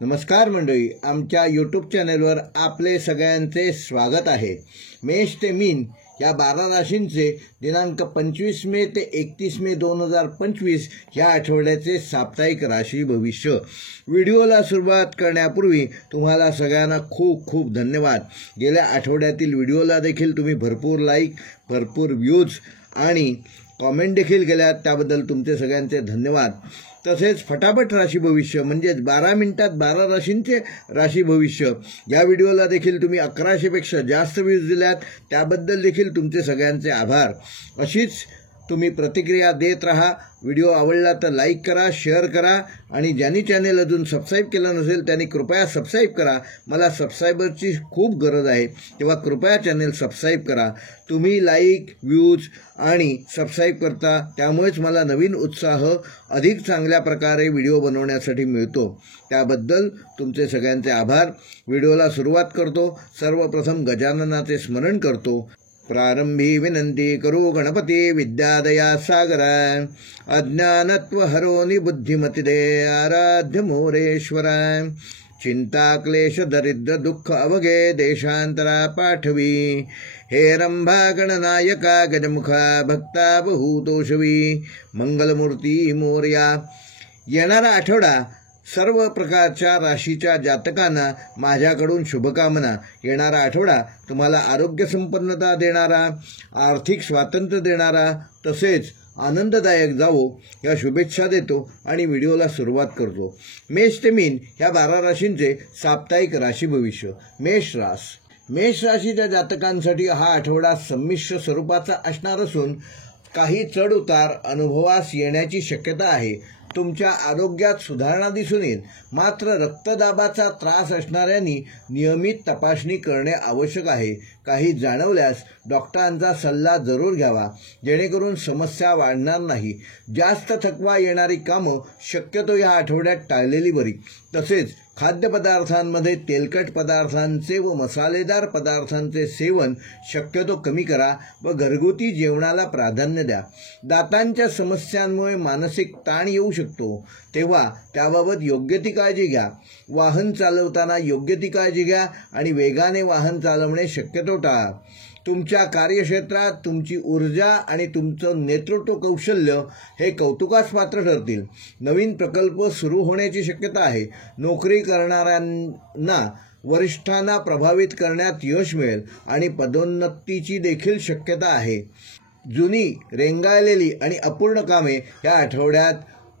नमस्कार मंडळी, आमच्या यूट्यूब चॅनलवर आपले सगळ्यांचे स्वागत आहे। मेष ते मीन या 12 राशींचे दिनांक 25 मे ते 31 मे 2025 या आठवड्याचे साप्ताहिक राशी भविष्य। व्हिडिओला सुरुवात करण्यापूर्वी तुम्हाला सगळ्यांना खूप खूप धन्यवाद। गेल्या आठवड्यातील व्हिडिओला देखील तुम्ही भरपूर लाईक, भरपूर व्ह्यूज आणि कॉमेंट देखील केल्यात, त्याबद्दल तुमचे सगळ्यांचे धन्यवाद। तसेच फटाफट राशी भविष्य म्हणजेच 12 मिनिटात 12 राशींचे राशी भविष्य या व्हिडिओला देखील तुम्ही 1100 पेक्षा जास्त व्ह्यूज दिल्यात, त्याबद्दल देखील तुमचे सगळ्यांचे आभार। अशीच तुम्ही प्रतिक्रिया देत रहा। व्हिडिओ आवडला तर लाईक करा, शेअर करा आणि ज्यांनी चॅनल अजून सबस्क्राईब केलं नसेल त्यांनी कृपया सबस्क्राईब करा। मला सबस्क्रायबरची खूप गरज आहे, तेव्हा कृपया चॅनल सबस्क्राईब करा। तुम्ही लाईक, व्ह्यूज आणि सबस्क्राईब करता, त्यामुळेच मला नवीन उत्साह अधिक चांगल्या प्रकारे व्हिडिओ बनवण्यासाठी मिळतो, त्याबद्दल तुमचे सगळ्यांचे आभार। व्हिडिओला सुरुवात करतो। सर्वप्रथम गजाननाचे स्मरण करतो। प्रारंभी विनंती करू गणपती विद्यादया सागरा, अज्ञानत्व हरोनि बुद्धिमतिदे आराध्य मोरेश्वरा, चिंता क्लेश दरिद्र दुःख अवघे देशांतरा पाठवी, हे रंभा गणनायका गजमुखा भक्ता बहुतोषवी, मंगलमूर्ती मोरया। येणारा आठवडा सर्व प्रकारच्या राशीच्या जातकांना माझ्याकडून शुभकामना। येणारा आठवडा तुम्हाला आरोग्य संपन्नता देणारा, आर्थिक स्वातंत्र्य देणारा तसेच आनंददायक जावो या शुभेच्छा देतो आणि व्हिडिओला सुरुवात करतो। मेष ते मीन या 12 राशींचे साप्ताहिक राशी भविष्य। मेष राशीच्या जातकांसाठी हा आठवडा संमिश्र स्वरूपाचा असणार असून काही चढ उतार अनुभवास येण्याची शक्यता आहे। तुमच्या आरोग्यात सुधारणा दिसून येईल, मात्र रक्तदाबाचा त्रास असणाऱ्यांनी नियमित तपासणी करणे आवश्यक आहे। काही जाणवल्यास डॉक्टरांचा सल्ला जरूर घ्यावा, जेणेकरून समस्या वाढणार नाही। जास्त थकवा येणारी कामं शक्यतो या आठवड्यात टाळलेली बरी। तसेच खाद्यपदार्थांमध्ये तेलकट पदार्थांचे व मसालेदार पदार्थांचे सेवन शक्यतो कमी करा व घरगुती जेवणाला प्राधान्य द्या। दातांच्या समस्यांमुळे मानसिक ताण येऊ शकतो, तेव्हा त्याबाबत योग्य ती काळजी घ्या। वाहन चालवताना योग्य ती काळजी घ्या आणि वेगाने वाहन चालवणे शक्यतो टाळा। तुमच्या कार्यक्षेत्रात तुमची ऊर्जा आणि तुमचं नेतृत्व कौशल्य हे कौतुकास पात्र ठरतील। नवीन प्रकल्प सुरू होण्याची शक्यता आहे। नोकरी करणाऱ्यांना वरिष्ठांना प्रभावित करण्यात यश मिळेल आणि पदोन्नतीची देखील शक्यता आहे। जुनी, रेंगाळलेली आणि अपूर्ण कामे या आठवड्यात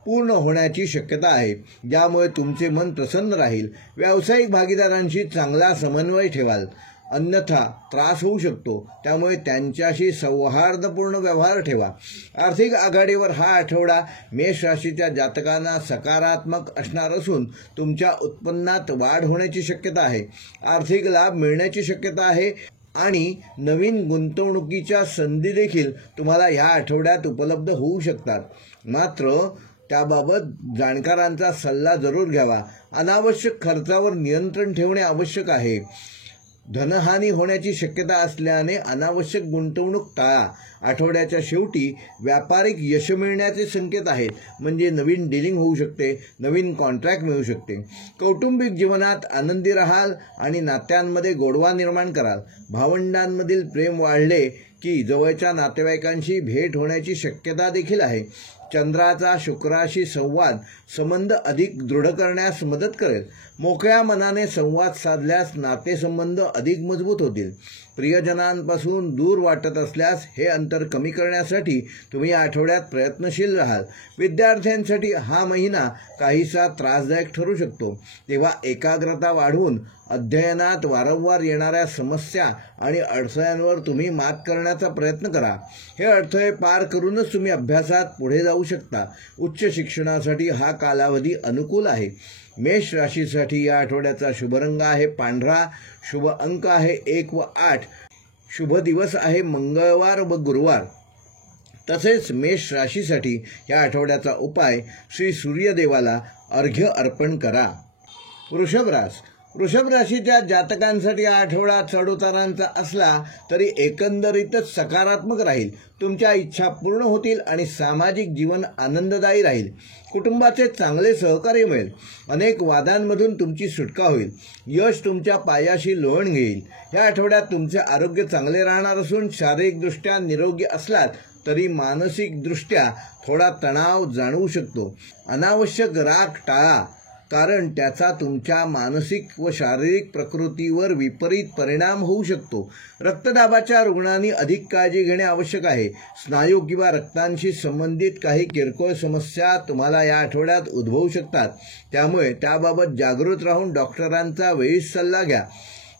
पूर्ण होण्याची शक्यता आहे, ज्यामुळे तुमचे मन प्रसन्न राहील। व्यावसायिक भागीदारांशी चांगला समन्वय ठेवाल, अन्यथा त्रास होऊ शकतो, त्यामुळे त्यांच्याशी सौहार्दपूर्ण व्यवहार ठेवा। आर्थिक आघाडीवर हा आठवडा मेष राशीच्या जातकांना सकारात्मक असणार असून तुमच्या उत्पन्नात वाढ होण्याची शक्यता आहे। आर्थिक लाभ मिळण्याची शक्यता आहे आणि नवीन गुंतवणुकीच्या संधी देखील तुम्हाला या आठवड्यात उपलब्ध होऊ शकतात, मात्र त्याबाबत जाणकारांचा सल्ला जरूर घ्यावा। अनावश्यक खर्चावर नियंत्रण ठेवणे आवश्यक आहे। धनहानी होण्याची शक्यता असल्याने अनावश्यक गुंतवणूक टाळा। आठवड्याच्या शेवटी व्यापारिक यश मिळण्याचे संकेत आहेत, म्हणजे नवीन डीलिंग होऊ शकते, नवीन कॉन्ट्रॅक्ट मिळू शकते। कौटुंबिक जीवनात आनंदी राहाल आणि नात्यांमध्ये गोडवा निर्माण कराल। भावंडांमधील प्रेम वाढले की जवळच्या नातेवाईकांशी भेट होण्याची शक्यता देखील आहे। चंद्राचा शुक्राशी संवाद संबंध अधिक दृढ करण्यास मदत करेल। मोकळ्या मनाने संवाद साधल्यास नातेसंबंध अधिक मजबूत होतील। प्रियजनांपासून दूर वाटत असल्यास हे अंतर कमी करण्यासाठी तुम्ही या आठवड्यात प्रयत्नशील राहाल। विद्यार्थ्यांसाठी हा महिना काहीसा त्रासदायक ठरू शकतो, तेव्हा एकाग्रता वाढवून अध्ययनात वारंवार येणाऱ्या समस्या आणि अडथळ्यांवर तुम्ही मात करण्याचा प्रयत्न करा। हे अडथळे पार करूनच तुम्ही अभ्यासात पुढे जाऊ शकता। उच्च शिक्षणासाठी हा कालावधी अनुकूल आहे। मेष राशीसाठी या आठवड्याचा शुभ रंग आहे पांढरा, शुभ अंक आहे 1 व 8, शुभ दिवस आहे मंगळवार व गुरुवार। तसेच मेष राशीसाठी या आठवड्याचा उपाय श्री सूर्यदेवाला अर्घ्य अर्पण करा। वृषभ रास वृषभ राशीच्या जातकांसाठी हा आठवडा चढउतारांचा असला तरी एकंदरीतच सकारात्मक राहील. तुमच्या इच्छा पूर्ण होतील आणि सामाजिक जीवन आनंददायी राहील. कुटुंबाचे चांगले सहकार्य मिळेल. अनेक वादांमधून तुमची सुटका होईल. यश तुमच्या पायाशी लोळण घेईल. या आठवड्यात तुमचे आरोग्य चांगले राहणार असून शारीरिकदृष्ट्या निरोगी असलात तरी मानसिकदृष्ट्या थोडा तणाव जाणवू शकतो. अनावश्यक राग टाळा, कारण त्याचा तुमच्या मानसिक व शारीरिक प्रकृतीवर विपरीत परिणाम होऊ शकतो. रक्तदाबाच्या रुग्णांनी अधिक काळजी घेणे आवश्यक आहे. स्नायू किंवा रक्तांशी संबंधित काही किरकोळ समस्या तुम्हाला या आठवड्यात उद्भवू शकतात. त्यामुळे त्याबाबत जागृत राहून डॉक्टरांचा वेळीच सल्ला घ्या.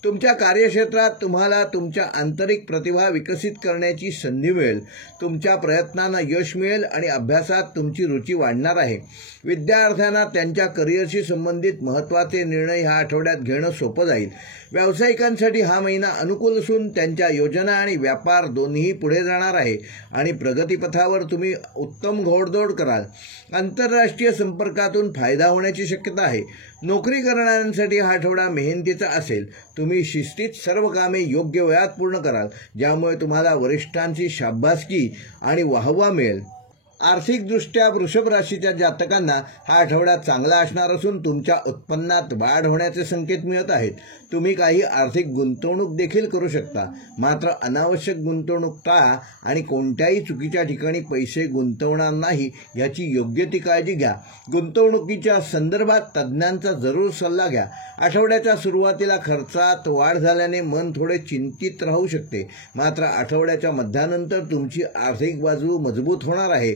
तुमच्या कार्यक्षेत्रात तुम्हाला तुमच्या आंतरिक प्रतिभा विकसित करण्याची संधी मिळेल. तुमच्या प्रयत्नांना यश मिळेल आणि अभ्यासात तुमची रुची वाढणार आहे. विद्यार्थ्यांना त्यांच्या करिअरशी संबंधित महत्त्वाचे निर्णय ह्या आठवड्यात घेणं सोपं जाईल. व्यावसायिकांसाठी हा महिना अनुकूल असून त्यांच्या योजना आणि व्यापार दोन्ही पुढे जाणार आहे आणि प्रगतीपथावर तुम्ही उत्तम घोडदौड कराल. आंतरराष्ट्रीय संपर्कातून फायदा होण्याची शक्यता आहे. नोकरी करणाऱ्यांसाठी हा आठवडा मेहनतीचा असेल. तुम्ही शिस्तीत सर्व कामे योग्य वेळात पूर्ण कराल, ज्यामुळे तुम्हाला वरिष्ठांची शाबासकी आणि वाहवा मिळेल. आर्थिकदृष्ट्या वृषभ राशीच्या जातकांना हा आठवडा चांगला असणार असून तुमच्या उत्पन्नात वाढ होण्याचे संकेत मिळत आहेत. तुम्ही काही आर्थिक गुंतवणूक देखील करू शकता. मात्र अनावश्यक गुंतवणूक टाळा आणि कोणत्याही चुकीच्या ठिकाणी पैसे गुंतवणार नाही याची योग्य ती काळजी घ्या. गुंतवणुकीच्या संदर्भात तज्ज्ञांचा जरूर सल्ला घ्या. आठवड्याच्या सुरुवातीला खर्चात वाढ झाल्याने मन थोडे चिंतित राहू शकते. मात्र आठवड्याच्या मध्यानंतर तुमची आर्थिक बाजू मजबूत होणार आहे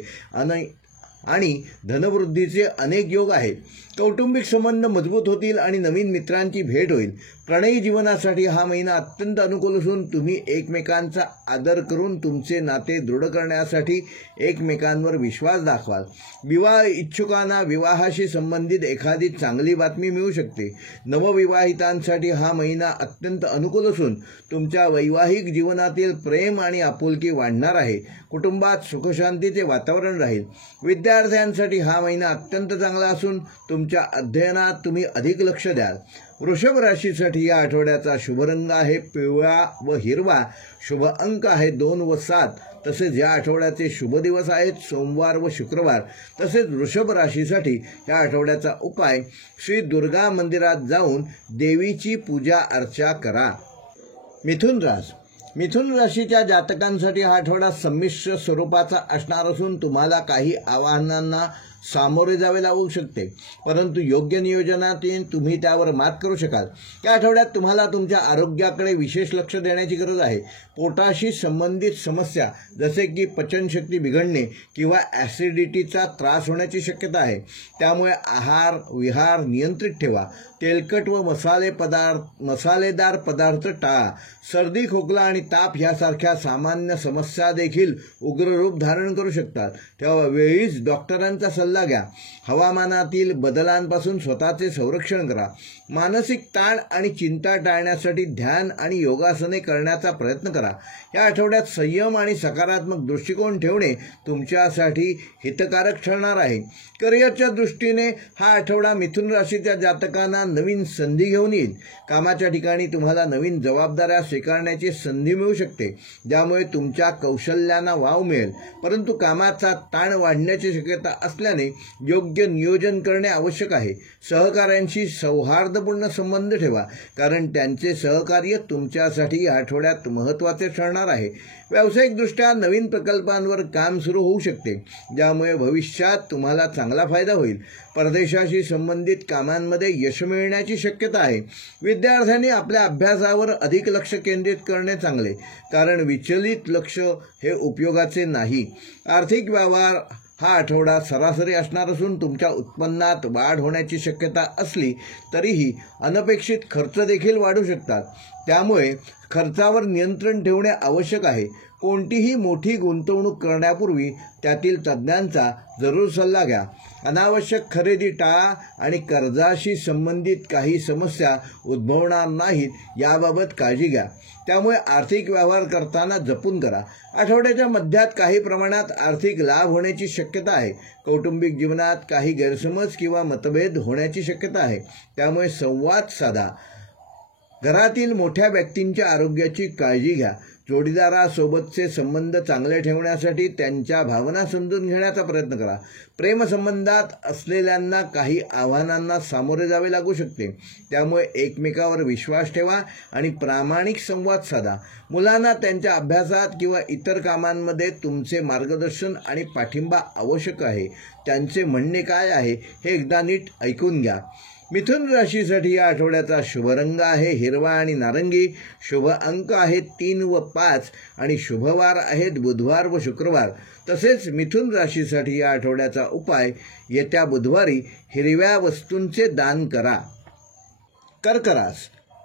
आणि धनवृद्धीचे अनेक योग आहेत. कौटुंबिक संबंध मजबूत होतील आणि नवीन मित्रांची भेट होईल. प्रणयी जीवनासाठी हा महिना अत्यंत अनुकूल असून तुम्ही एकमेकांचा आदर करून तुमचे नाते दृढ करण्यासाठी एकमेकांवर विश्वास दाखवाल. विवाह इच्छुकांना विवाहाशी संबंधित एखादी चांगली बातमी मिळू शकते. नवविवाहितांसाठी हा महिना अत्यंत अनुकूल असून तुमच्या वैवाहिक जीवनातील प्रेम आणि आपुलकी वाढणार आहे. कुटुंबात सुखशांतीचे वातावरण राहील. विद्यार्थ्यांसाठी हा महिना अत्यंत चांगला असून तुमच्या अध्ययनात तुम्ही अधिक लक्ष द्याल. वृषभ राशीसाठी या आठवड्याचा शुभ रंग आहे पिवळा व हिरवा. शुभ अंक आहे 2 व 7. तसेच या आठवड्याचे शुभ दिवस आहेत सोमवार व शुक्रवार. तसेच वृषभ राशीसाठी या आठवड्याचा उपाय श्री दुर्गा मंदिरात जाऊन देवीची पूजा अर्चा करा. मिथुन राशीच्या जातकांसाठी हा आठवडा संमिश्र स्वरूपाचा असणार असून तुम्हाला काही आव्हानांना सामोरे जावे लागू शकते, परंतु योग्य नियोजनाने तुम्ही त्यावर मात करू शकाल. या आठवड्यात तुम्हाला तुमच्या आरोग्याकडे विशेष लक्ष देण्याची गरज आहे. पोटाशी संबंधित समस्या जसे की पचनशक्ती बिघडणे किंवा ॲसिडिटीचा त्रास होण्याची शक्यता आहे. त्यामुळे आहार विहार नियंत्रित ठेवा. तेलकट व मसालेदार पदार्थ टाळा. सर्दी खोकला आणि ताप यासारख्या सामान्य समस्या देखील उग्र रूप धारण करू शकतात. तेव्हा वेळीच डॉक्टरांचा सल्ला घ्या. हवामानातील बदलांपासून स्वतःचे संरक्षण करा. मानसिक ताण आणि चिंता टाळण्यासाठी ध्यान आणि योगासने करण्याचा प्रयत्न करा. या आठवड्यात संयम आणि सकारात्मक दृष्टिकोन ठेवणे तुमच्यासाठी हितकारक ठरणार आहे. करिअरच्या दृष्टीने हा आठवडा मिथुन राशीच्या जातकांना नवीन संधी घेऊन येईल. कामाच्या ठिकाणी तुम्हाला नवीन जबाबदाऱ्या स्वीकारण्याची संधी मिळू शकते, ज्यामुळे तुमच्या कौशल्यांना वाव मिळेल. परंतु कामाचा ताण वाढण्याची शक्यता असल्याने योग्य नियोजन करणे आवश्यक आहे. सहकाऱ्यांशी सौहार्दपूर्ण संबंध ठेवा, कारण त्यांचे सहकार्य तुमच्यासाठी या आठवड्यात महत्त्वाचे ठरणार आहे. व्यावसायिकदृष्ट्या नवीन प्रकल्पांवर काम सुरू होऊ शकते, ज्यामुळे भविष्यात तुम्हाला चांगला फायदा होईल. परदेशाशी संबंधित कामांमध्ये यश मिळण्याची शक्यता आहे. विद्यार्थ्यांनी आपल्या अभ्यासावर अधिक लक्ष केंद्रित करणे चांगले, कारण विचलित लक्ष हे उपयोगाचे नाही. आर्थिक व्यवहार हा आठवडा सरासरी असणार असून तुमच्या उत्पन्नात वाढ होण्याची शक्यता असली तरीही अनपेक्षित खर्च देखील वाढू शकतात. त्यामुळे खर्चावर नियंत्रण ठेवणे आवश्यक आहे. कोणतीही मोठी गुंतवणूक करण्यापूर्वी त्यातील तज्ज्ञांचा जरूर सल्ला घ्या. अनावश्यक खरेदी टाळा आणि कर्जाशी संबंधित काही समस्या उद्भवणार नाहीत याबाबत काळजी घ्या. त्यामुळे आर्थिक व्यवहार करताना जपून करा. आठवड्याच्या मध्यात काही प्रमाणात आर्थिक लाभ होण्याची शक्यता आहे. कौटुंबिक जीवनात काही गैरसमज किंवा मतभेद होण्याची शक्यता आहे. त्यामुळे संवाद साधा. घरातील मोठ्या व्यक्तींच्या आरोग्याची काळजी घ्या. जोडीदारासोबतचे संबंध चांगले ठेवण्यासाठी त्यांच्या भावना समजून घेण्याचा प्रयत्न करा. प्रेमसंबंधात असलेल्यांना काही आव्हानांना सामोरे जावे लागू शकते. त्यामुळे एकमेकावर विश्वास ठेवा आणि प्रामाणिक संवाद साधा. मुलांना त्यांच्या अभ्यासात किंवा इतर कामांमध्ये तुमचे मार्गदर्शन आणि पाठिंबा आवश्यक आहे. त्यांचे म्हणणे काय आहे हे एकदा नीट ऐकून घ्या. मिथुन राशीसाठी या आठवड्याचा शुभ रंग आहे हिरवा आणि नारंगी. शुभ अंक आहेत 3 व 5 आणि शुभवार आहेत बुधवार व शुक्रवार. तसेच मिथुन राशीसाठी या आठवड्याचा उपाय येत्या बुधवारी हिरव्या वस्तूंचे दान करा.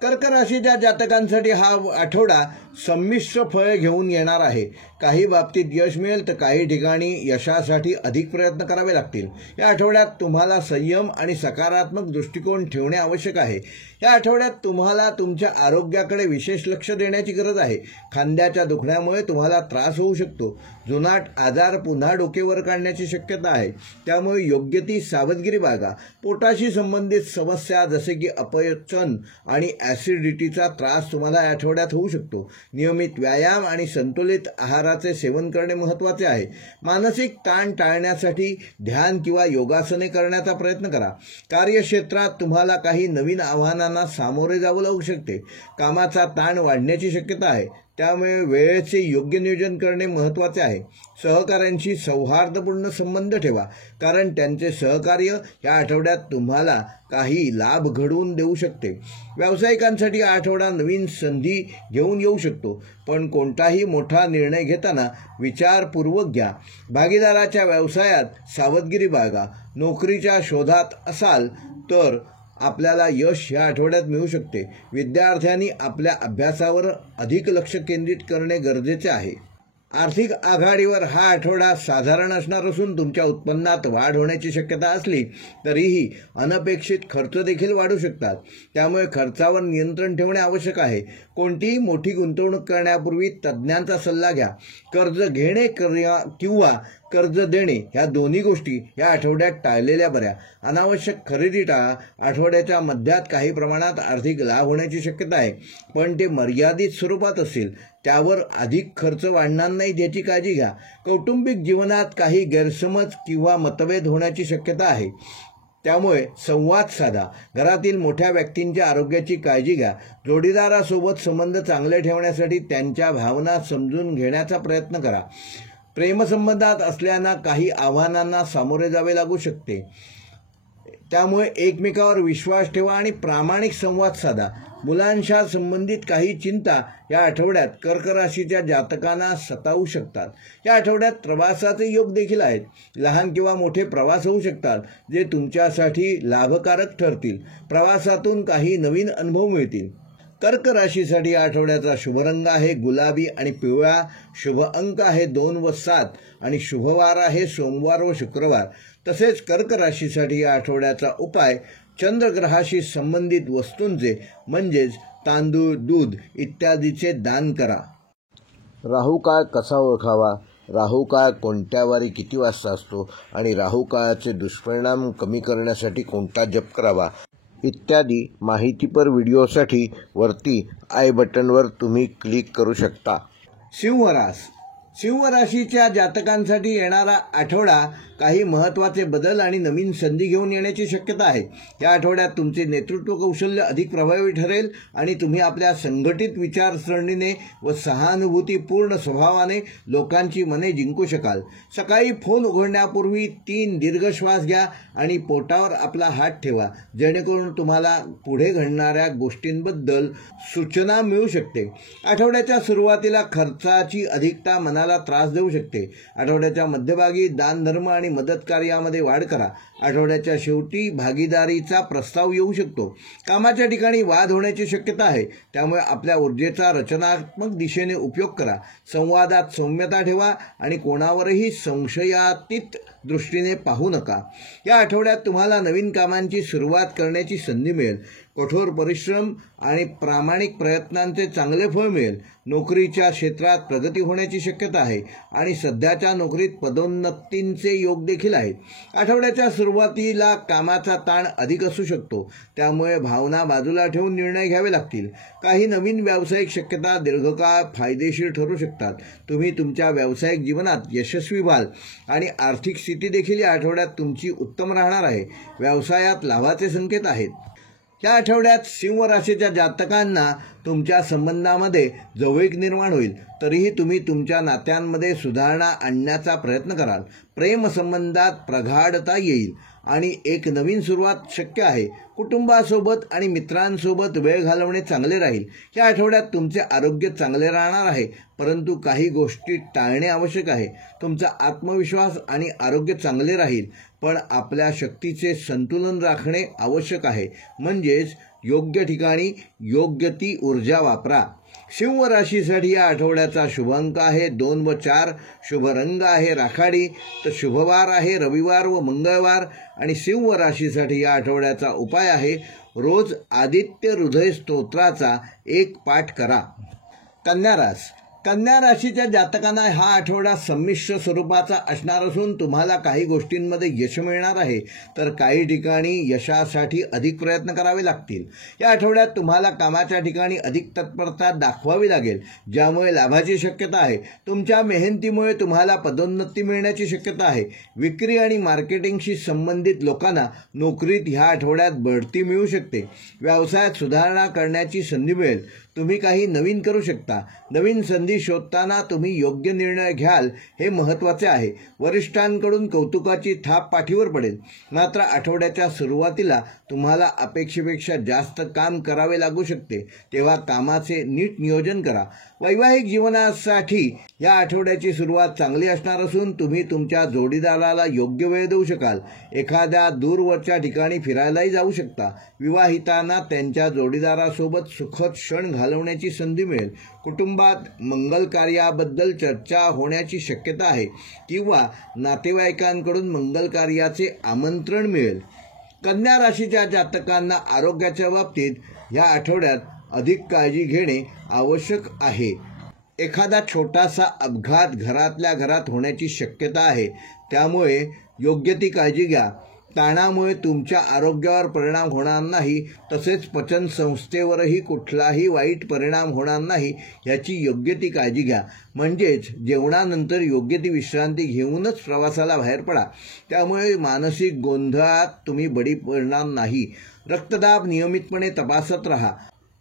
कर्क राशीच्या जातकांसाठी हा आठवडा संमिश्र फळे घेऊन येणार आहे. काही बाबतीत यश मिळेल तर काही ठिकाणी यशासाठी अधिक प्रयत्न करावे लागतील. या आठवड्यात तुम्हाला संयम आणि सकारात्मक दृष्टिकोन ठेवणे आवश्यक आहे. या आठवड्यात तुम्हाला तुमच्या आरोग्याकडे विशेष लक्ष देण्याची गरज आहे. खांद्याच्या दुखण्यामुळे तुम्हाला त्रास होऊ शकतो. जुनाट आजार पुन्हा डोकेवर काढण्याची शक्यता आहे. त्यामुळे योग्य ती सावधगिरी बाळगा. पोटाशी संबंधित समस्या जसे की अपचन आणि ॲसिडिटीचा त्रास तुम्हाला या आठवड्यात होऊ शकतो. नियमित व्यायाम आणि संतुलित आहाराचे सेवन करणे महत्त्वाचे आहे. मानसिक ताण टाळण्यासाठी ध्यान किंवा योगासने करण्याचा प्रयत्न करा. कार्यक्षेत्रात तुम्हाला काही नवीन आव्हानांना सामोरे जावे लागू शकते. कामाचा ताण वाढण्याची शक्यता आहे. त्यामुळे वेळेचे योग्य नियोजन करणे महत्त्वाचे आहे. सहकाऱ्यांशी सौहार्दपूर्ण संबंध ठेवा, कारण त्यांचे सहकार्य या आठवड्यात तुम्हाला काही लाभ घडवून देऊ शकते. व्यावसायिकांसाठी हा आठवडा नवीन संधी घेऊन येऊ शकतो, पण कोणताही मोठा निर्णय घेताना विचारपूर्वक घ्या. भागीदाराच्या व्यवसायात सावधगिरी बाळगा. नोकरीच्या शोधात असाल तर आपल्याला यश या आठवड्यात मिळू शकते. विद्यार्थ्यांनी आपल्या अभ्यासावर अधिक लक्ष केंद्रित करणे गरजेचे आहे. आर्थिक आघाडीवर हा आठवडा साधारण असणार असून तुमच्या उत्पन्नात वाढ होण्याची शक्यता असली तरीही अनपेक्षित खर्च देखील वाढू शकतात. त्यामुळे खर्चावर नियंत्रण ठेवणे आवश्यक आहे. कोणतीही मोठी गुंतवणूक करण्यापूर्वी तज्ज्ञांचा सल्ला घ्या. कर्ज घेणे किंवा कर्ज देणे ह्या दोन्ही गोष्टी या आठवड्यात टाळलेल्या बऱ्या. अनावश्यक खरेदी टाळा. आठवड्याच्या मध्यात काही प्रमाणात आर्थिक लाभ होण्याची शक्यता आहे, पण ते मर्यादित स्वरूपात असेल. त्यावर अधिक खर्च वाढणार नाही याची काळजी घ्या. कौटुंबिक जीवनात काही गैरसमज किंवा मतभेद होण्याची शक्यता आहे. त्यामुळे संवाद साधा. घरातील मोठ्या व्यक्तींच्या आरोग्याची काळजी घ्या. जोडीदारासोबत संबंध चांगले ठेवण्यासाठी त्यांच्या भावना समजून घेण्याचा प्रयत्न करा. प्रेमसंबंधात असल्यानं काही आव्हानांना सामोरे जावे लागू शकते. त्यामुळे एकमेकावर विश्वास ठेवा आणि प्रामाणिक संवाद साधा. मुलांच्या संबंधित काही चिंता या आठवड्यात कर्क राशीच्या जातकांना सतावू शकतात. या आठवड्यात प्रवासाचे योग देखील आहेत. लहान किंवा मोठे प्रवास होऊ शकतात जे तुमच्यासाठी लाभकारक ठरतील. प्रवासातून काही नवीन अनुभव मिळतील. कर्क राशीसाठी या आठवड्याचा शुभ रंग आहे गुलाबी आणि पिवळा. शुभ अंक आहे 2 व 7 आणि शुभवार आहे सोमवार व शुक्रवार. तसेच कर्क राशीसाठी या आठवड्याचा उपाय चंद्रग्रहाशी संबंधित वस्तूंचे म्हणजेच तांदूळ, दूध इत्यादीचे दान करा. राहू काळ कसा ओळखावा? राहू काळ कोणत्या वारी किती वाजता असतो आणि राहू काळाचे दुष्परिणाम कमी करण्यासाठी कोणता जप करावा इत्यादी माहितीपर व्हिडिओसाठी वरती आय बटनवर तुम्ही क्लिक करू शकता. सिंह राशीच्या जातकांसाठी येणारा आठवडा काही महत्त्वाचे बदल आणि नवीन संधी घेऊन येण्याची शक्यता आहे. या आठवड्यात तुमचे नेतृत्व कौशल्य अधिक प्रभावी ठरेल आणि तुम्ही आपल्या संघटित विचारसरणीने व सहानुभूतीपूर्ण स्वभावाने लोकांची मने जिंकू शकाल. सकाळी फोन उघडण्यापूर्वी 3 दीर्घ श्वास घ्या आणि पोटावर आपला हात ठेवा, जेणेकरून तुम्हाला पुढे घडणाऱ्या गोष्टींबद्दल सूचना मिळू शकते. आठवड्याच्या सुरुवातीला खर्चाची अधिकता मनात मनाला त्रास देऊ शकते. आठवड्याच्या मध्यभागी दान धर्म आणि मदत कार्यामध्ये वाढ करा. आठवड्याच्या शेवटी भागीदारीचा प्रस्ताव येऊ शकतो. कामाच्या ठिकाणी वाद होण्याची शक्यता आहे, त्यामुळे आपल्या ऊर्जेचा रचनात्मक दिशेने उपयोग करा. संवादात सौम्यता ठेवा आणि कोणावरही संशयातीत दृष्टीने पाहू नका. या आठवड्यात तुम्हाला नवीन कामांची सुरुवात करण्याची संधी मिळेल. कठोर परिश्रम आणि प्रामाणिक प्रयत्नांचे चांगले फळ मिळेल. नोकरीच्या क्षेत्रात प्रगती होण्याची शक्यता आहे आणि सध्याच्या नोकरीत पदोन्नतींचे योग देखील आहेत. आठवड्याच्या सुरुवातीला कामाचा ताण अधिक असू शकतो, त्यामुळे भावना बाजूला ठेवून निर्णय घ्यावे लागतील. काही नवीन व्यावसायिक शक्यता दीर्घकाळ फायदेशीर ठरू शकतात. तुम्ही तुमच्या व्यावसायिक जीवनात यशस्वी व्हाल आणि आर्थिक स्थिती देखील या आठवड्यात तुमची उत्तम राहणार आहे. व्यवसायात लाभाचे संकेत आहेत. या आठवड्यात सिंह राशीच्या जातकांना तुमच्या संबंधामध्ये जवळीक निर्माण होईल. तरीही तुम्ही तुमच्या नात्यांमध्ये सुधारणा आणण्याचा प्रयत्न कराल. प्रेमसंबंधात प्रगाढता येईल आणि एक नवीन सुरुवात शक्य आहे. कुटुंबासोबत आणि मित्रांसोबत वेळ घालवणे चांगले राहील. या आठवड्यात तुमचे आरोग्य चांगले राहणार आहे, परंतु काही गोष्टी टाळणे आवश्यक आहे. तुमचा आत्मविश्वास आणि आरोग्य चांगले राहील, पण आपल्या शक्तीचे संतुलन राखणे आवश्यक आहे. म्हणजेच योग्य ठिकाणी योग्य ती ऊर्जा वापरा. सिंह राशीसाठी या आठवड्याचा शुभ अंक आहे 2 व 4. शुभ रंग आहे राखाडी. तर शुभवार आहे रविवार व मंगळवार. आणि सिंह राशीसाठी या आठवड्याचा उपाय आहे रोज आदित्य हृदय स्तोत्राचा 1 पाठ करा. कन्या राशीच्या जातकांना हा आठवडा संमिश्र स्वरूपाचा असणार असून तुम्हाला काही गोष्टींमध्ये यश मिळणार आहे, तर काही ठिकाणी यशासाठी अधिक प्रयत्न करावे लागतील. या आठवड्यात तुम्हाला कामाच्या ठिकाणी अधिक तत्परता दाखवावी लागेल, ज्यामुळे लाभाची शक्यता आहे. तुमच्या मेहनतीमुळे तुम्हाला पदोन्नती मिळण्याची शक्यता आहे. विक्री आणि मार्केटिंगशी संबंधित लोकांना नोकरीत ह्या आठवड्यात बढती मिळू शकते. व्यवसायात सुधारणा करण्याची संधी मिळेल. तुम्ही काही नवीन करू शकता. नवीन संधी शोधताना तुम्ही योग्य निर्णय घ्याल हे महत्त्वाचे आहे. वरिष्ठांकडून कौतुकाची थाप पाठीवर पडेल. मात्र आठवड्याच्या सुरुवातीला तुम्हाला अपेक्षेपेक्षा जास्त काम करावे लागू शकते, तेव्हा कामाचे नीट नियोजन करा. वैवाहिक जीवनासाठी या आठवड्याची सुरुवात चांगली असणार असून तुम्ही तुमच्या जोडीदाराला योग्य वेळ देऊ शकाल. एखाद्या दूरवरच्या ठिकाणी फिरायलाही जाऊ शकता. विवाहितांना त्यांच्या जोडीदारासोबत सुखद क्षण घालवण्याची संधी मिळेल. कुटुंबात मंगल कार्याबद्दल चर्चा होण्याची शक्यता आहे किंवा नातेवाईकांकडून मंगल कार्याचे आमंत्रण मिळेल. कन्या राशीच्या जातकांना आरोग्याच्या बाबतीत या आठवड्यात अधिक काळजी घेणे आवश्यक आहे. एखादा छोटासा अपघात घरातल्या घरात होण्याची शक्यता आहे, त्यामुळे योग्य ती काळजी घ्या. ताणामुळे तुमच्या आरोग्यावर परिणाम होणार नाही, तसेच पचन संस्थेवरही कुठलाही वाईट परिणाम होणार नाही याची योग्य ती काळजी घ्या. म्हणजेच जेवणानंतर योग्य ती विश्रांती घेऊनच प्रवासाला बाहेर पडा. त्यामुळे मानसिक गोंधळात तुम्ही बळी पडणार नाही. रक्तदाब नियमितपणे तपासत राहा.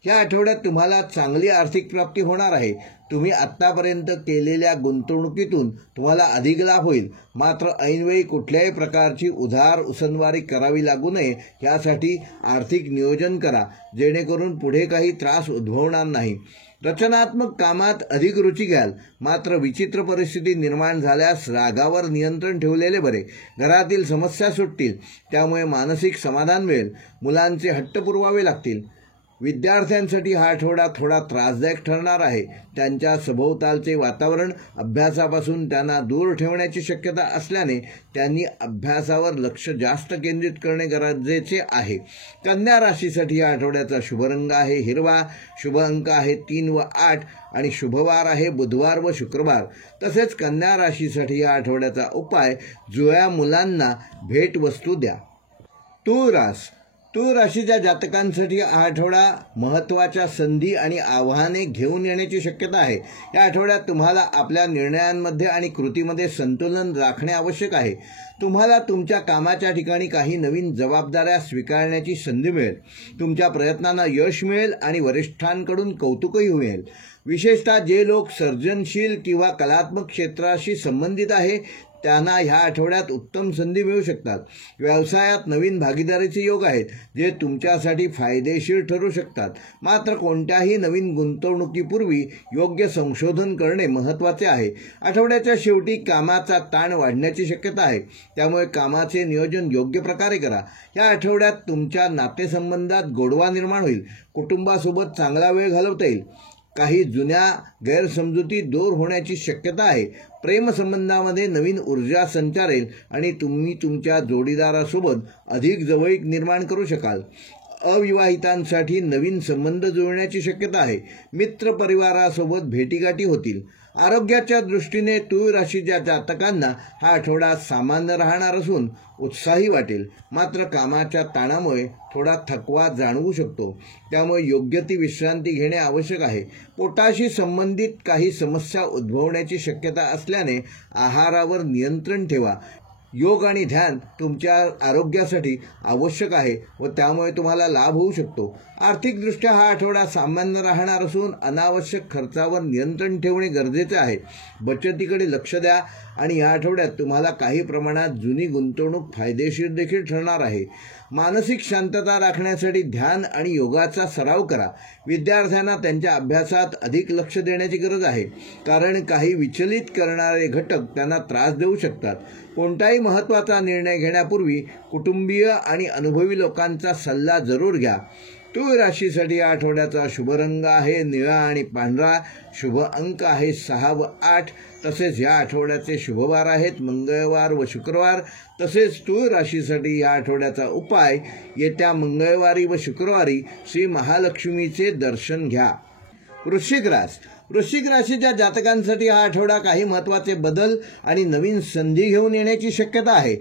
या आठवड्यात तुम्हाला चांगली आर्थिक प्राप्ती होणार आहे. तुम्ही आत्तापर्यंत केलेल्या गुंतवणुकीतून तुम्हाला अधिक लाभ होईल. मात्र ऐनवेळी कुठल्याही प्रकारची उधार उसनवारी करावी लागू नये यासाठी आर्थिक नियोजन करा, जेणेकरून पुढे काही त्रास उद्भवणार नाही. रचनात्मक कामात अधिक रुची घ्याल. मात्र विचित्र परिस्थिती निर्माण झाल्यास रागावर नियंत्रण ठेवलेले बरे. घरातील समस्या सुटतील, त्यामुळे मानसिक समाधान मिळेल. मुलांचे हट्ट पुरवावे लागतील. विद्यार्थ्यांसाठी हा आठवडा थोडा त्रासदायक ठरणार आहे. त्यांच्या सभोवतालचे वातावरण अभ्यासापासून त्यांना दूर ठेवण्याची शक्यता असल्याने त्यांनी अभ्यासावर लक्ष जास्त केंद्रित करणे गरजेचे आहे. कन्या राशीसाठी या आठवड्याचा शुभ रंग आहे हिरवा. शुभ अंक आहे 3 व 8 आणि शुभवार आहे बुधवार व शुक्रवार. तसेच कन्या राशीसाठी या आठवड्याचा उपाय जुळ्या मुलांना भेटवस्तू द्या. तूळ राशीच्या जातकांसाठी हा आठवडा महत्त्वाच्या संधी आणि आव्हाने घेऊन येण्याची शक्यता आहे. या आठवड्यात तुम्हाला आपल्या निर्णयांमध्ये आणि कृतीमध्ये संतुलन राखणे आवश्यक आहे. तुम्हाला तुमच्या कामाच्या ठिकाणी काही नवीन जबाबदाऱ्या स्वीकारण्याची संधी मिळेल. तुमच्या प्रयत्नांना यश मिळेल आणि वरिष्ठांकडून कौतुकही मिळेल. विशेषतः जे लोक सर्जनशील किंवा कलात्मक क्षेत्राशी संबंधित आहे त्यांना ह्या आठवड्यात उत्तम संधी मिळू शकतात. व्यवसायात नवीन भागीदारीचे योग आहेत जे तुमच्यासाठी फायदेशीर ठरू शकतात. मात्र कोणत्याही नवीन गुंतवणुकीपूर्वी योग्य संशोधन करणे महत्त्वाचे आहे. आठवड्याच्या शेवटी कामाचा ताण वाढण्याची शक्यता आहे, त्यामुळे कामाचे नियोजन योग्य प्रकारे करा. या आठवड्यात तुमच्या नातेसंबंधात गोडवा निर्माण होईल. कुटुंबासोबत चांगला वेळ घालवता येईल. काही जुन्या गैरसमजुती दूर होण्याची शक्यता आहे. प्रेमसंबंधामध्ये नवीन ऊर्जा संचारेल आणि तुम्ही तुमच्या जोडीदारासोबत अधिक जवळीक निर्माण करू शकाल. अविवाहितांसाठी नवीन संबंध जुळण्याची शक्यता आहे. मित्रपरिवारासोबत भेटीगाठी होतील. आरोग्याच्या दृष्टीने तुळ राशीच्या जातकांना हा आठवडा सामान्य राहणार असून उत्साही वाटेल. मात्र कामाच्या ताणामुळे थोडा थकवा जाणवू शकतो, त्यामुळे योग्य ती विश्रांती घेणे आवश्यक आहे. पोटाशी संबंधित काही समस्या उद्भवण्याची शक्यता असल्याने आहारावर नियंत्रण ठेवा. योग आणि ध्यान तुमच्या आरोग्यासाठी आवश्यक आहे व त्यामुळे तुम्हाला लाभ होऊ शकतो. आर्थिकदृष्ट्या हा आठवडा सामान्य राहणार असून अनावश्यक खर्चावर नियंत्रण ठेवणे गरजेचे आहे. बचतीकडे लक्ष द्या आणि या आठवड्यात तुम्हाला काही प्रमाणात जुनी गुंतवणूक फायदेशीर देखील ठरणार आहे. मानसिक शांतता राखण्यासाठी ध्यान आणि योगाचा सराव करा. विद्यार्थ्यांना त्यांच्या अभ्यासात अधिक लक्ष देण्याची गरज आहे, कारण काही विचलित करणारे घटक त्यांना त्रास देऊ शकतात. कोणताही महत्त्वाचा निर्णय घेण्यापूर्वी कुटुंबीय आणि अनुभवी लोकांचा सल्ला जरूर घ्या. तुळ राशीसाठी या आठवड्याचा शुभ रंग आहे निळा आणि पांढरा. शुभ अंक आहे 6 व 8. तसेच या आठवड्याचे शुभवार आहेत मंगळवार व शुक्रवार. तसेच तुळ राशीसाठी या आठवड्याचा उपाय येत्या मंगळवारी व शुक्रवारी श्री महालक्ष्मीचे दर्शन घ्या. वृश्चिक राशीच्या जातकांसाठी हा आठवडा काही महत्त्वाचे बदल आणि नवीन संधी घेऊन येण्याची शक्यता आहे.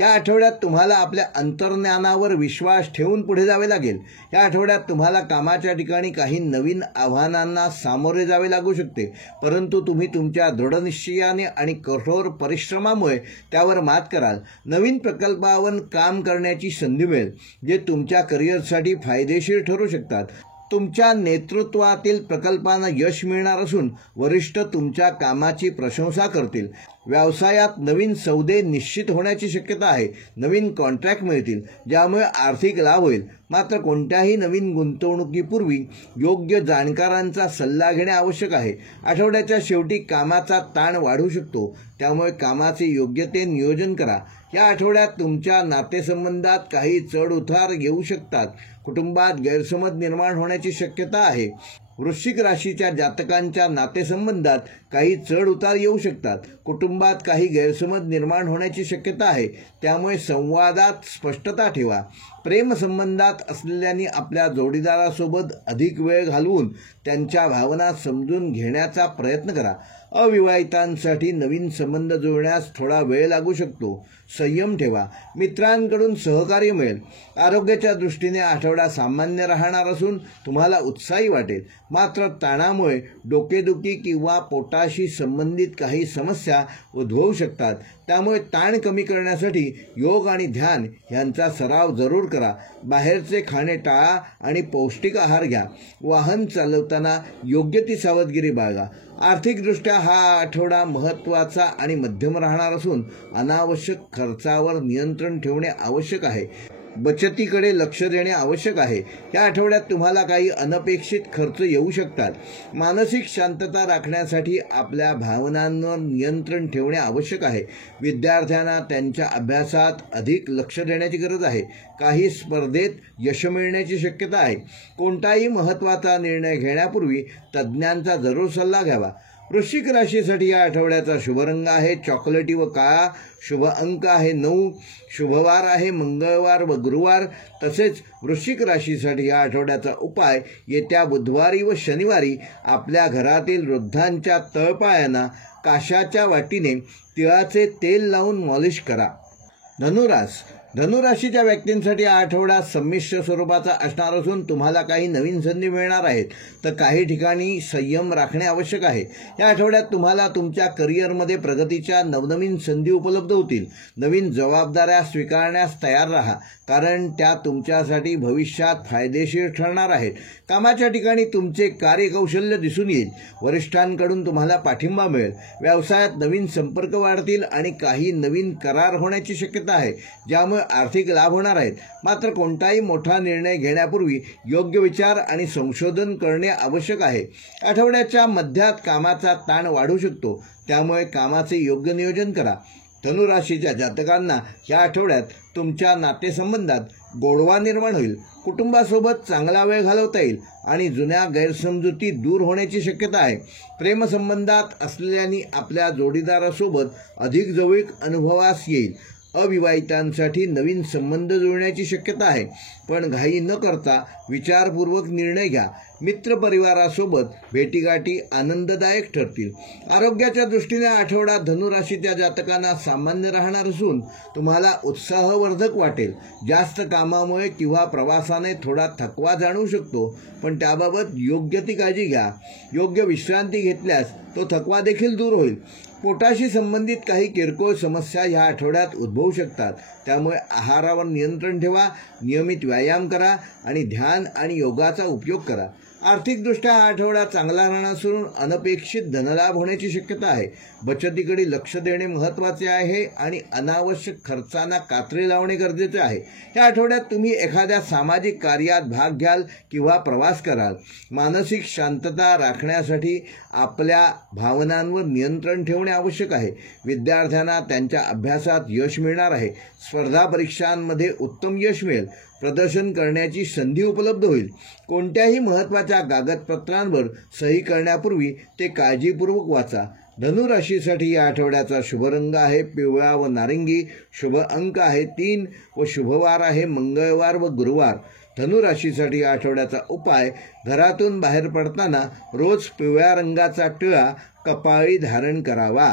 या आठवड्यात तुम्हाला आपल्या अंतर्ज्ञानावर विश्वास ठेवून पुढे जावे लागेल. या आठवड्यात तुम्हाला कामाच्या ठिकाणी काही नवीन आव्हानांना सामोरे जावे लागू शकते, परंतु तुम्ही तुमच्या दृढनिश्चयाने आणि कठोर परिश्रमामुळे त्यावर मात कराल. नवीन प्रकल्पावर काम करण्याची संधी मिळेल जे तुमच्या करिअरसाठी फायदेशीर ठरू शकतात. तुमच्या नेतृत्वातील प्रकल्पांना यश मिळणार असून वरिष्ठ तुमच्या कामाची प्रशंसा करतील. व्यवसायात नवीन सौदे निश्चित होण्याची शक्यता आहे. नवीन कॉन्ट्रॅक्ट मिळतील ज्यामुळे आर्थिक लाभ होईल. मात्र कोणत्याही नवीन गुंतवणुकीपूर्वी योग्य जाणकारांचा सल्ला घेणे आवश्यक आहे. आठवड्याच्या शेवटी कामाचा ताण वाढू शकतो, त्यामुळे कामाचे योग्य ते नियोजन करा. या आठवड्यात तुमच्या नातेसंबंधात काही चढउतार येऊ शकतात. कुटुंबात गैरसमज निर्माण होण्याची शक्यता आहे. वृश्चिक राशीच्या जातकांच्या नातेसंबंधात काही चढउतार येऊ शकतात. कुटुंबात काही गैरसमज निर्माण होण्याची शक्यता आहे, त्यामुळे संवादात स्पष्टता ठेवा. प्रेमसंबंधात असलेल्यांनी आपल्या जोडीदारासोबत अधिक वेळ घालवून त्यांच्या भावना समजून घेण्याचा प्रयत्न करा. अविवाहितांसाठी नवीन संबंध जुळण्यास थोडा वेळ लागू शकतो. संयम ठेवा. मित्रांकडून सहकार्य मिळेल. आरोग्याच्या दृष्टीने आठवडा सामान्य राहणार असून तुम्हाला उत्साही वाटेल. मात्र ताणामुळे डोकेदुखी किंवा पोटाशी संबंधित काही समस्या उद्भवू शकतात, त्यामुळे ताण कमी करण्यासाठी योग आणि ध्यान यांचा सराव जरूर करा. बाहेरचे खाणे टाळा आणि पौष्टिक आहार घ्या. वाहन चालवताना योग्य ती सावधगिरी बाळगा. आर्थिकदृष्ट्या हा आठवडा महत्त्वाचा आणि मध्यम राहणार असून अनावश्यक खर्चावर नियंत्रण ठेवणे आवश्यक आहे. बचतीकडे लक्ष देणे आवश्यक आहे. या आठवड्यात तुम्हाला काही अनपेक्षित खर्च येऊ शकतात. मानसिक शांतता राखण्यासाठी आपल्या भावनांवर नियंत्रण ठेवणे आवश्यक आहे. विद्यार्थ्यांना त्यांच्या अभ्यासात अधिक लक्ष देण्याची गरज आहे. काही स्पर्धेत यश मिळण्याची शक्यता आहे. कोणताही महत्त्वाचा निर्णय घेण्यापूर्वी तज्ज्ञांचा जरूर सल्ला घ्यावा. वृश्चिक राशीसाठी या आठवड्याचा शुभ रंग आहे चॉकलेटी व काळा. शुभ अंक आहे 9. शुभवार आहे मंगळवार व गुरुवार. तसेच वृश्चिक राशीसाठी या आठवड्याचा उपाय येत्या बुधवारी व शनिवारी आपल्या घरातील वृद्धांच्या तळपायांना काशाच्या वाटीने तिळाचे तेल लावून मॉलिश करा. धनुराशीच्या व्यक्तींसाठी हा आठवडा संमिश्र स्वरूपाचा असणार असून तुम्हाला काही नवीन संधी मिळणार आहेत, तर काही ठिकाणी संयम राखणे आवश्यक आहे. या आठवड्यात तुम्हाला तुमच्या करिअरमध्ये प्रगतीच्या नवनवीन संधी उपलब्ध होतील. नवीन जबाबदाऱ्या स्वीकारण्यास तयार राहा, कारण त्या तुमच्यासाठी भविष्यात फायदेशीर ठरणार आहेत. कामाच्या ठिकाणी तुमचे कार्यकौशल्य दिसून येईल. वरिष्ठांकडून तुम्हाला पाठिंबा मिळेल. व्यवसायात नवीन संपर्क वाढतील आणि काही नवीन करार होण्याची शक्यता आहे, ज्यामुळे आर्थिक लाभ होणार आहेत. मात्र कोणताही मोठा निर्णय घेण्यापूर्वी योग्य विचार आणि संशोधन करणे आवश्यक आहे. आठवड्याच्या मध्यात कामाचा ताण वाढू शकतो, त्यामुळे कामाचे योग्य नियोजन करा. धनुराशीच्या जातकांना या आठवड्यात तुमच्या नातेसंबंधात गोडवा निर्माण होईल. कुटुंबासोबत चांगला वेळ घालवता येईल आणि जुन्या गैरसमजुती दूर होण्याची शक्यता आहे. प्रेमसंबंधात असलेल्यांनी आपल्या जोडीदारासोबत अधिक जवळीक अनुभवास येईल. अविवाहितांसाठी नवीन संबंध जुळण्याची शक्यता आहे, पण घाई न करता विचारपूर्वक निर्णय घ्या. मित्रपरिवारासोबत भेटीगाठी आनंददायक ठरतील. आरोग्याच्या दृष्टीने आठवडा धनुराशीच्या जातकांना सामान्य राहणार असून तुम्हाला उत्साहवर्धक वाटेल. जास्त कामामुळे किंवा प्रवासाने थोडा थकवा जाणवू शकतो, पण त्याबाबत योग्य ती काळजी घ्या. योग्य विश्रांती घेतल्यास तो थकवा देखील दूर होईल. पोटाशी संबंधित काही किरकोळ समस्या ह्या आठवड्यात उद्भवू शकतात, त्यामुळे आहारावर नियंत्रण ठेवा. नियमित व्यायाम करा आणि ध्यान आणि योगाचा उपयोग करा. आर्थिकदृष्ट्या हा आठवडा चांगला राहणार असून अनपेक्षित धनलाभ होण्याची शक्यता आहे. बचतीकडे लक्ष देणे महत्त्वाचे आहे आणि अनावश्यक खर्चांना कात्री लावणे गरजेचे आहे. या आठवड्यात तुम्ही एखाद्या सामाजिक कार्यात भाग घ्याल किंवा प्रवास कराल. मानसिक शांतता राखण्यासाठी आपल्या भावनांवर नियंत्रण ठेवणे आवश्यक आहे. विद्यार्थ्यांना त्यांच्या अभ्यासात यश मिळणार आहे. स्पर्धा परीक्षांमध्ये उत्तम यश मिळेल. प्रदर्शन करण्याची संधी उपलब्ध होईल. कोणत्याही महत्त्वाच्या कागदपत्रांवर सही करण्यापूर्वी ते काळजीपूर्वक वाचा. धनुराशीसाठी या आठवड्याचा शुभ रंग आहे पिवळा व नारिंगी. शुभ अंक आहे 3 व शुभवार आहे मंगळवार व गुरुवार. धनुराशीसाठी या आठवड्याचा उपाय, घरातून बाहेर पडताना रोज पिवळ्या रंगाचा टिळा कपाळी धारण करावा.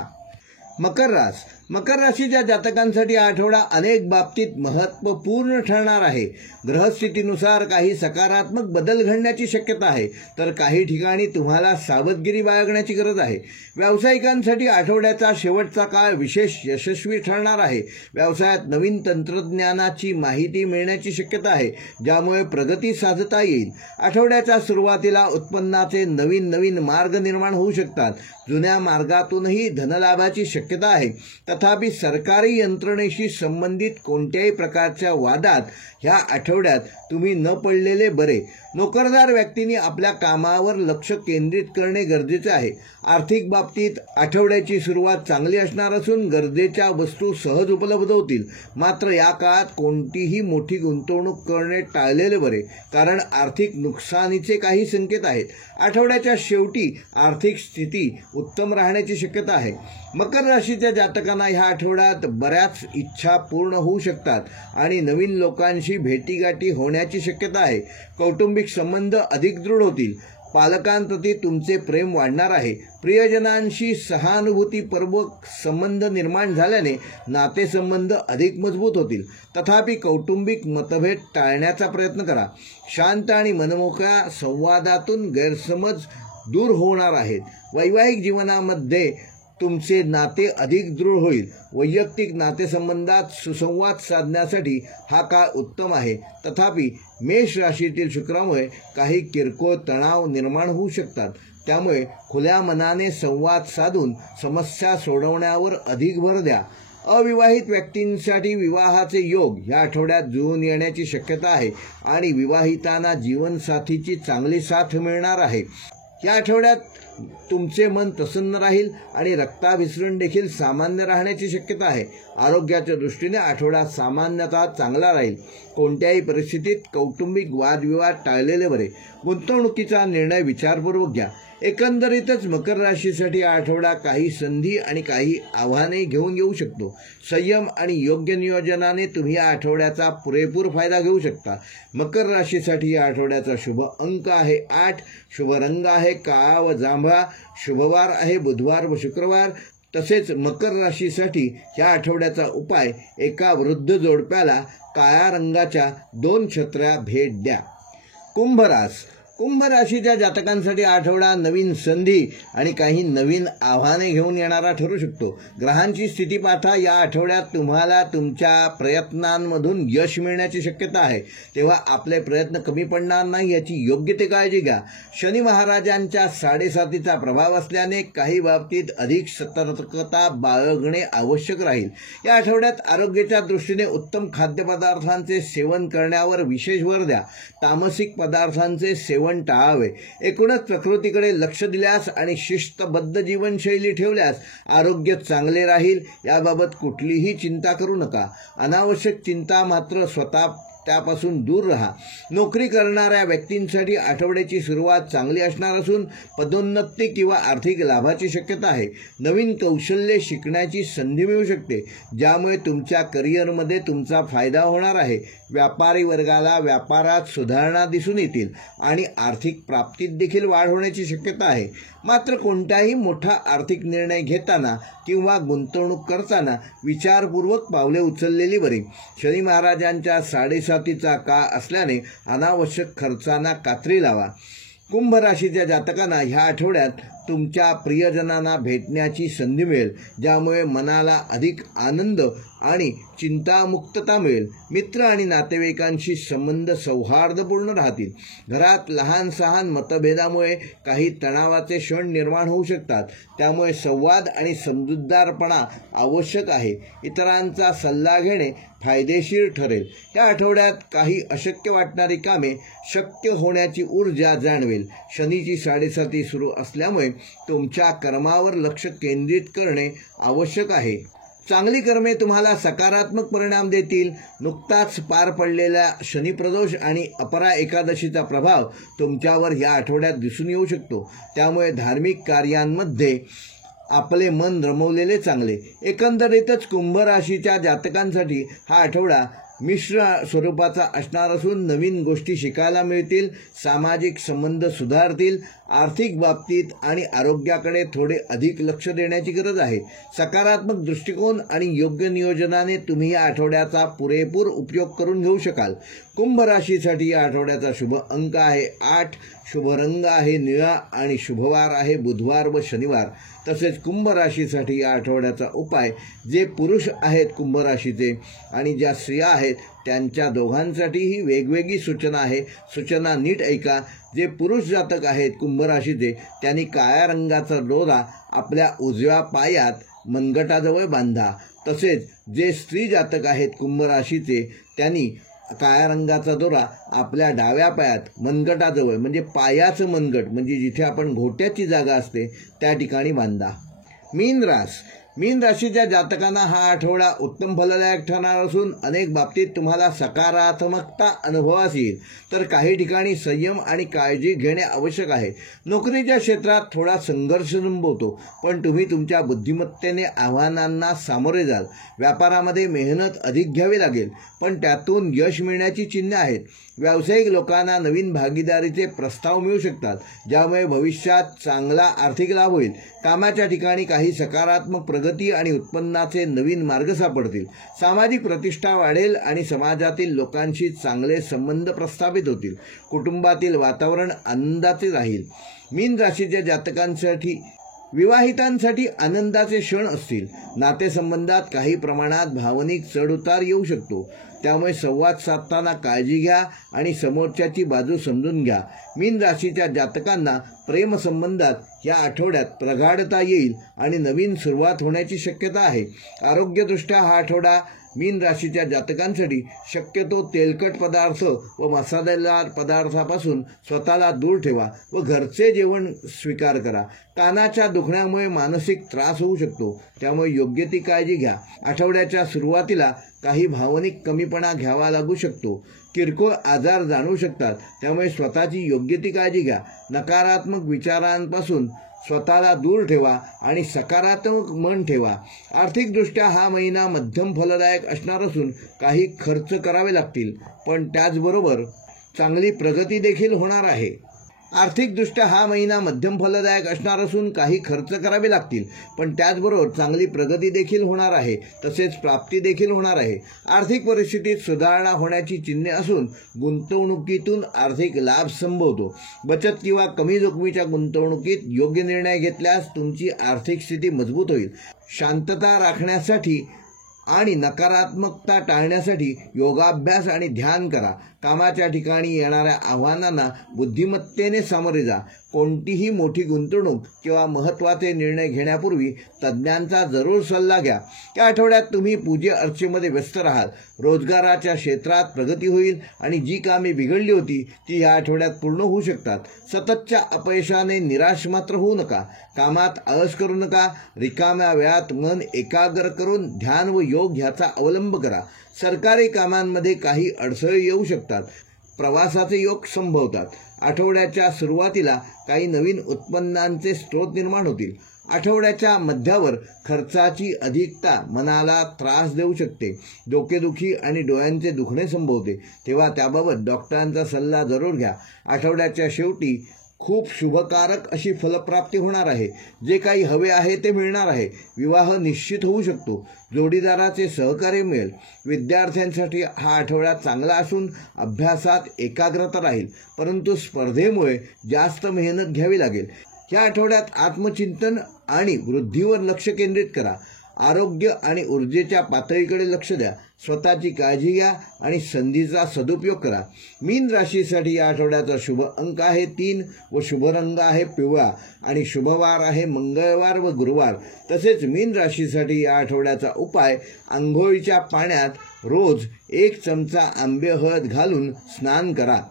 मकर राशीच्या जातकांसाठी हा आठवडा अनेक बाबतीत महत्त्वपूर्ण ठरणार आहे. ग्रहस्थितीनुसार काही सकारात्मक बदल घडण्याची शक्यता आहे, तर काही ठिकाणी तुम्हाला सावधगिरी बाळगण्याची गरज आहे. व्यावसायिकांसाठी आठवड्याचा शेवटचा काळ विशेष यशस्वी ठरणार आहे. व्यवसायात नवीन तंत्रज्ञानाची माहिती मिळण्याची शक्यता आहे, ज्यामुळे प्रगती साधता येईल. आठवड्याच्या सुरुवातीला उत्पन्नाचे नवीन मार्ग निर्माण होऊ शकतात. जुन्या मार्गातूनही धनलाभाची शक्यता आहे. तथापि सरकारी यंत्रणेशी संबंधित कोणत्याही प्रकारच्या वादात ह्या आठवड्यात तुम्ही न पडलेले बरे. नोकरदार व्यक्तींनी आपल्या कामावर लक्ष केंद्रित करणे गरजेचे आहे. आर्थिक बाबतीत आठवड्याची सुरुवात चांगली असणार असून गरजेच्या वस्तू सहज उपलब्ध होतील. मात्र या काळात कोणतीही मोठी गुंतवणूक करणे टाळलेले बरे, कारण आर्थिक नुकसानीचे काही संकेत आहेत. आठवड्याच्या शेवटी आर्थिक स्थिती उत्तम राहण्याची शक्यता आहे. मकर राशीच्या जातकांना ह्या आठवड्यात बऱ्याच इच्छा पूर्ण होऊ शकतात आणि नवीन लोकांशी भेटीगाठी होण्याची शक्यता आहे. कौटुंबिक संबंध अधिक दृढ होतील. पालकांप्रती तुमचे प्रेम वाढणार आहे. प्रियजनांशी सहानुभूतीपूर्वक संबंध निर्माण झाल्याने नातेसंबंध अधिक मजबूत होतील. तथापि कौटुंबिक मतभेद टाळण्याचा प्रयत्न करा. शांत आणि मनमोकळ्या संवादातून गैरसमज दूर होणार आहेत. वैवाहिक जीवनामध्ये तुमचे नाते अधिक दृढ होईल. वैयक्तिक नातेसंबंधात सुसंवाद साधण्यासाठी हा काळ उत्तम आहे. तथापि मेष राशीतील शुक्रामुळे काही किरकोळ तणाव निर्माण होऊ शकतात. त्यामुळे खुल्या मनाने संवाद साधून समस्या सोडवण्यावर अधिक भर द्या. अविवाहित व्यक्तींसाठी विवाहाचे योग या आठवड्यात जुळून येण्याची शक्यता आहे आणि विवाहितांना जीवनसाथीची चांगली साथ मिळणार आहे. या आठवड्यात तुमचे मन प्रसन्न राहील आणि रक्ताभिसरण देखील सामान्य राहण्याची शक्यता आहे. आरोग्याच्या दृष्टीने आठवडा सामान्यतः चांगला राहील. कोणत्याही परिस्थितीत कौटुंबिक वादविवाद टाळलेले बरे. गुंतवणुकीचा निर्णय विचारपूर्वक घ्या. एकंदरीतच मकर राशीसाठी हा आठवडा काही संधी आणि काही आव्हाने घेऊन येऊ शकतो. संयम आणि योग्य नियोजनाने तुम्ही या आठवड्याचा पुरेपूर फायदा घेऊ शकता. मकर राशीसाठी या आठवड्याचा शुभ अंक आहे 8. शुभ रंग आहे काळा व जांभळा. शुभवार आहे बुधवार व शुक्रवार. तसेच मकर राशीसाठी या आठवड्याचा उपाय, एका वृद्ध जोडप्याला काळ्या रंगाच्या 2 छत्र्या भेट द्या. कुंभ राशीच्या जातकांसाठी आठवडा नवीन संधी आणि काही नवीन आव्हाने घेऊन येणारा ठरू शकतो. ग्रहांची स्थिती पाहता या आठवड्यात तुम्हाला तुमच्या प्रयत्नांमधून यश मिळण्याची शक्यता आहे, तेव्हा आपले प्रयत्न कमी पडणार नाही याची योग्य ते काळजी घ्या. शनी महाराजांच्या 7.5चा प्रभाव असल्याने काही बाबतीत अधिक सतर्कता बाळगणे आवश्यक राहील. या आठवड्यात आरोग्याच्या दृष्टीने उत्तम खाद्यपदार्थांचे सेवन करण्यावर विशेष भर द्या. तामसिक पदार्थांचे सेवन टाळावे. एकूणच प्रकृतीकडे लक्ष दिल्यास आणि शिस्तबद्ध जीवनशैली ठेवल्यास आरोग्य चांगले राहील. याबाबत कुठलीही चिंता करू नका. अनावश्यक चिंता मात्र त्यापासून दूर राहा. नोकरी करणाऱ्या व्यक्तींसाठी आठवड्याची सुरुवात चांगली असणार असून पदोन्नती किंवा आर्थिक लाभाची शक्यता आहे. नवीन कौशल्ये शिकण्याची संधी मिळू शकते, ज्यामुळे तुमच्या करिअरमध्ये तुमचा फायदा होणार आहे. व्यापारी वर्गाला व्यापारात सुधारणा दिसून येतील आणि आर्थिक प्राप्तीत देखील वाढ होण्याची शक्यता आहे. मात्र कोणताही मोठा आर्थिक निर्णय घेताना किंवा गुंतवणूक करताना विचारपूर्वक पावले उचललेली बरी. शनी महाराजांच्या 7.5चा काळ असल्याने अनावश्यक खर्चांना कात्री लावा. कुंभ राशीच्या जातकांना ह्या आठवड्यात तुमच्या प्रियजनांना भेटण्याची संधी मिळेल, ज्यामुळे मनाला अधिक आनंद आणि चिंतामुक्तता मिळेल. मित्र आणि नातेवाईकांशी संबंध सौहार्दपूर्ण राहतील. घरात लहान सहान मतभेदामुळे काही तणावाचे क्षण निर्माण होऊ शकतात, त्यामुळे संवाद आणि समजूतदारपणा आवश्यक आहे. इतरांचा सल्ला घेणे फायदेशीर ठरेल. या आठवड्यात काही अशक्य वाटणारी कामे शक्य होण्याची ऊर्जा जाणवेल. शनीची 7.5 सुरू असल्यामुळे तुमच्या कर्मावर लक्ष केंद्रित करणे आवश्यक आहे. चांगली कर्मे तुम्हाला सकारात्मक परिणाम देतील. नुकताच पार पडलेला शनिप्रदोष आणि अपरा एकादशीचा प्रभाव तुमच्यावर या आठवड्यात दिसून येऊ शकतो, त्यामुळे धार्मिक कार्यांमध्ये आपले मन रमवलेले चांगले. एकंदरीतच कुंभ राशीच्या जातकांसाठी हा आठवडा मिश्र स्वरूपाचा असणार असून नवीन गोष्टी शिकायला मिळतील. सामाजिक संबंध सुधारतील. आर्थिक बाबतीत आणि आरोग्याकडे थोडे अधिक लक्ष देण्याची गरज आहे. सकारात्मक दृष्टिकोन आणि योग्य नियोजनाने तुम्ही या आठवड्याचा पुरेपूर उपयोग करून घेऊ शकाल. कुंभ राशीसाठी या आठवड्याचा शुभ अंक आहे 8, शुभ रंग आहे निळा आणि शुभवार आहे बुधवार व शनिवार. तसेच कुंभ राशीसाठी या आठवड्याचा उपाय, जे पुरुष आहेत कुंभ राशीचे आणि ज्या स्त्रिया आहेत त्यांच्या दोघांसाठीही वेगवेगळी सूचना आहे. सूचना नीट ऐका. जे पुरुष जातक आहेत कुंभ राशीचे त्यांनी काळ्या रंगाचा दोरा आपल्या उजव्या पायात मनगटाजवळ बांधा. तसेच जे स्त्री जातक आहेत कुंभ राशीचे त्यांनी काळ्या रंगाचा दोरा आपल्या डाव्या पायात मनगटाजवळ, म्हणजे पायाचं मनगट म्हणजे जिथे आपण घोट्याची जागा असते त्या ठिकाणी बांधा. मीन राशीच्या जातकांना हा आठवडा उत्तम फलदायक ठरणार असून अनेक बाबतीत तुम्हाला सकारात्मकता अनुभवास येईल, तर काही ठिकाणी संयम आणि काळजी घेणे आवश्यक आहे. नोकरीच्या क्षेत्रात थोडा संघर्ष संभवतो, पण तुम्ही तुमच्या बुद्धिमत्तेने आव्हानांना सामोरे जाल. व्यापारामध्ये मेहनत अधिक घ्यावी लागेल, पण त्यातून यश मिळण्याची चिन्हे आहेत. व्यावसायिक लोकांना नवीन भागीदारीचे प्रस्ताव मिळू शकतात, ज्यामुळे भविष्यात चांगला आर्थिक लाभ होईल. कामाच्या ठिकाणी काही सकारात्मक प्रगती आणि उत्पन्नाचे नवीन मार्ग सापडतील. सामाजिक प्रतिष्ठा वाढेल आणि समाजातील लोकांशी चांगले संबंध प्रस्थापित होतील. कुटुंबातील वातावरण आनंदाचे राहील. मीन राशीच्या जातकांसाठी विवाहितांसाठी आनंदाचे क्षण असतील. नातेसंबंधात काही प्रमाणात भावनिक चढउतार येऊ शकतो, त्यामुळे संवाद साधताना काळजी घ्या आणि समोरच्याची बाजू समजून घ्या. मीन राशीच्या जातकांना प्रेमसंबंधात या आठवड्यात प्रगाढता येईल आणि नवीन सुरुवात होण्याची शक्यता आहे. आरोग्यदृष्ट्या हा आठवडा मीन राशीच्या जातकांसाठी शक्यतो तेलकट पदार्थ व मसालेदार पदार्थापासून स्वतःला दूर ठेवा व घरचे जेवण स्वीकार करा. कानाच्या दुखण्यामुळे मानसिक त्रास होऊ शकतो, त्यामुळे योग्य ती काळजी घ्या. आठवड्याच्या सुरुवातीला काही भावनिक कमीपणा घ्यावा लागू शकतो. किरकोळ आजार जाणवू शकतात, त्यामुळे स्वतःची योग्य ती काळजी घ्या. नकारात्मक विचारांपासून स्वतःला दूर ठेवा आणि सकारात्मक मन ठेवा. आर्थिकदृष्ट्या हा महिना मध्यम फलदायक असणार असून काही खर्च करावे लागतील, पण त्याचबरोबर चांगली प्रगती देखील होणार आहे. आर्थिकदृष्ट्या हा महिना मध्यम फलदायक असणार असून काही खर्च करावे लागतील, पण त्याचबरोबर चांगली प्रगती देखील होणार आहे, तसेच प्राप्ती देखील होणार आहे. आर्थिक परिस्थितीत सुधारणा होण्याची चिन्हे असून गुंतवणुकीतून आर्थिक लाभ संभवतो. बचत किंवा कमी जोखमीच्या गुंतवणुकीत योग्य निर्णय घेतल्यास तुमची आर्थिक स्थिती मजबूत होईल. शांतता राखण्यासाठी आणि नकारात्मकता टाळण्यासाठी योगाभ्यास आणि ध्यान करा. कामाच्या ठिकाणी येणाऱ्या आव्हानांना बुद्धिमत्तेने सामोरे जा. कोणतीही मोठी गुंतवणूक किंवा महत्त्वाचे निर्णय घेण्यापूर्वी तज्ज्ञांचा जरूर सल्ला घ्या. या आठवड्यात तुम्ही पूजे अर्चेमध्ये व्यस्त राहाल. रोजगाराच्या क्षेत्रात प्रगती होईल आणि जी कामे बिघडली होती ती या आठवड्यात पूर्ण होऊ शकतात. सततच्या अपयशाने निराश मात्र होऊ नका. कामात आळस करू नका. रिकाम्या वेळात मन एकाग्र करून ध्यान व योग ह्याचा अवलंब करा. सरकारी कामांमध्ये काही अडथळे येऊ शकतात. प्रवासाचे योग संभवतात. आठवड्याच्या सुरुवातीला काही नवीन उत्पन्नांचे स्रोत निर्माण होतील. आठवड्याच्या मध्यावर खर्चाची अधिकता मनाला त्रास देऊ शकते. डोकेदुखी आणि डोळ्यांचे दुखणे संभवते, तेव्हा त्याबाबत डॉक्टरांचा सल्ला जरूर घ्या. आठवड्याच्या शेवटी खूप शुभकारक अशी फलप्राप्ती होणार आहे. जे काही हवे आहे ते मिळणार आहे. विवाह निश्चित होऊ शकतो. जोडीदाराचे सहकार्य मिळेल. विद्यार्थ्यांसाठी हा आठवडा चांगला असून अभ्यासात एकाग्रता राहील, परंतु स्पर्धेमुळे जास्त मेहनत घ्यावी लागेल. या आठवड्यात आत्मचिंतन आणि वृद्धीवर लक्ष केंद्रित करा. आरोग्य आणि ऊर्जेच्या पातळीकडे लक्ष द्या. स्वतःची काळजी घ्या आणि संधीचा सदुपयोग करा. मीन राशीसाठी या आठवड्याचा शुभ अंक आहे 3 व शुभ रंग आहे पिवळा आणि शुभवार आहे मंगळवार व गुरुवार. तसेच मीन राशीसाठी या आठवड्याचा उपाय अंघोळीच्या पाण्यात रोज 1 चमचा आंबे हळद घालून स्नान करा.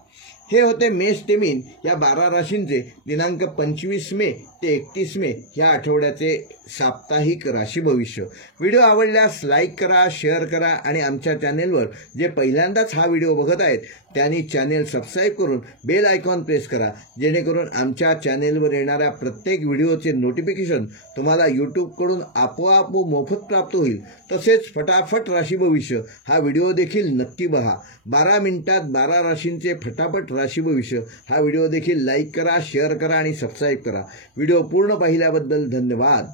हे होते मेष ते मीन या 12 राशींचे दिनांक 25 मे ते 31 मे या आठवड्याचे साप्ताहिक राशी भविष्य. व्हिडिओ आवडल्यास लाईक करा, शेअर करा आणि आमच्या चॅनेलवर जे पहिल्यांदाच हा व्हिडिओ बघत आहेत त्यांनी चॅनेल सबस्क्राईब करून बेल आयकॉन प्रेस करा, जेणेकरून आमच्या चॅनेलवर येणाऱ्या प्रत्येक व्हिडिओचे नोटिफिकेशन तुम्हाला यूट्यूबकडून आपोआप व मोफत प्राप्त होईल. तसेच फटाफट राशी भविष्य हा व्हिडिओ देखील नक्की बघा. 12 मिनिटात 12 राशींचे फटाफट राशी भविष्य हा व्हिडिओ देखील लाईक करा, शेअर करा आणि सबस्क्राईब करा. व्हिडिओ पूर्ण पाहिल्याबद्दल धन्यवाद.